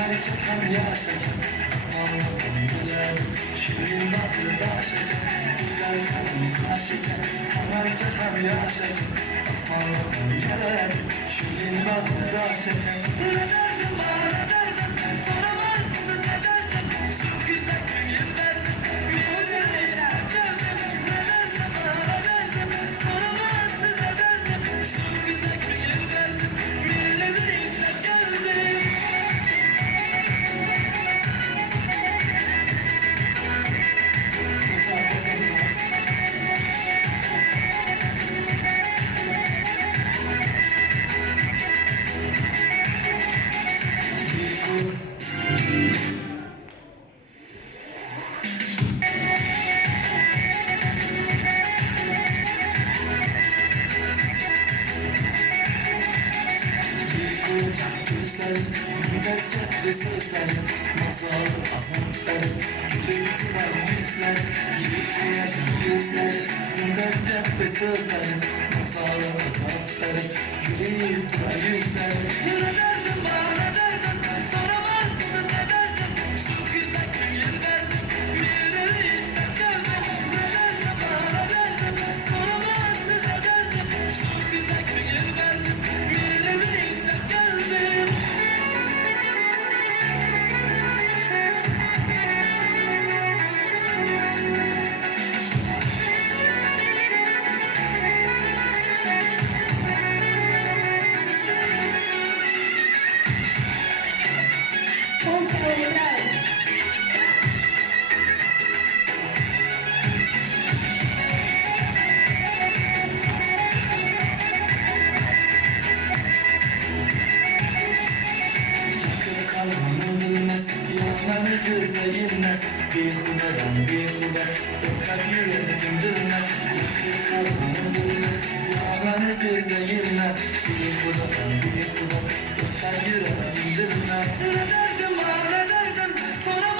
hem yaşadım, ısmarladım gülerim. Şirin tatlı da şeker, güzel kalın kaşıken. Hem yaşadım, ısmarladım gülerim. Şirin tatlı da şeker. Ne derdim bana ne derdim, soramazsın ne derdim. Şu güzel gün yıl verdim, bileceğim geldim. Ne derdim bana ne derdim, soramazsın ne derdim. Şu güzel gün yıl verdim, bileceğim geldim. Yıkılacak gözlerim, mürekkepli sözlerim, masallı azaplarım, gülüp duran yüzler. Yıkılacak gözlerim, mürekkepli sözlerim, masallı azaplarım, gülüp duran yüzlerim. Ne derdim bana ne derdim, soramazsın ne derdim. Şu güzel gün yıl verdim, birini istek geldim. Ne derdim bana ne derdim, soramazsın ne derdim. Şu güzel gün yıl verdim, birini istek geldim. Yakın kalmanın bilmez, yanları göze inmez. Bir hudadan bir huda, öper yüreğim bilmez. Yakın kalmanın bilmez, yanları göze inmez. Bir hudadan bir huda, öper yüreğim bilmez. Ne derdim bana ne derdim, soramazsın.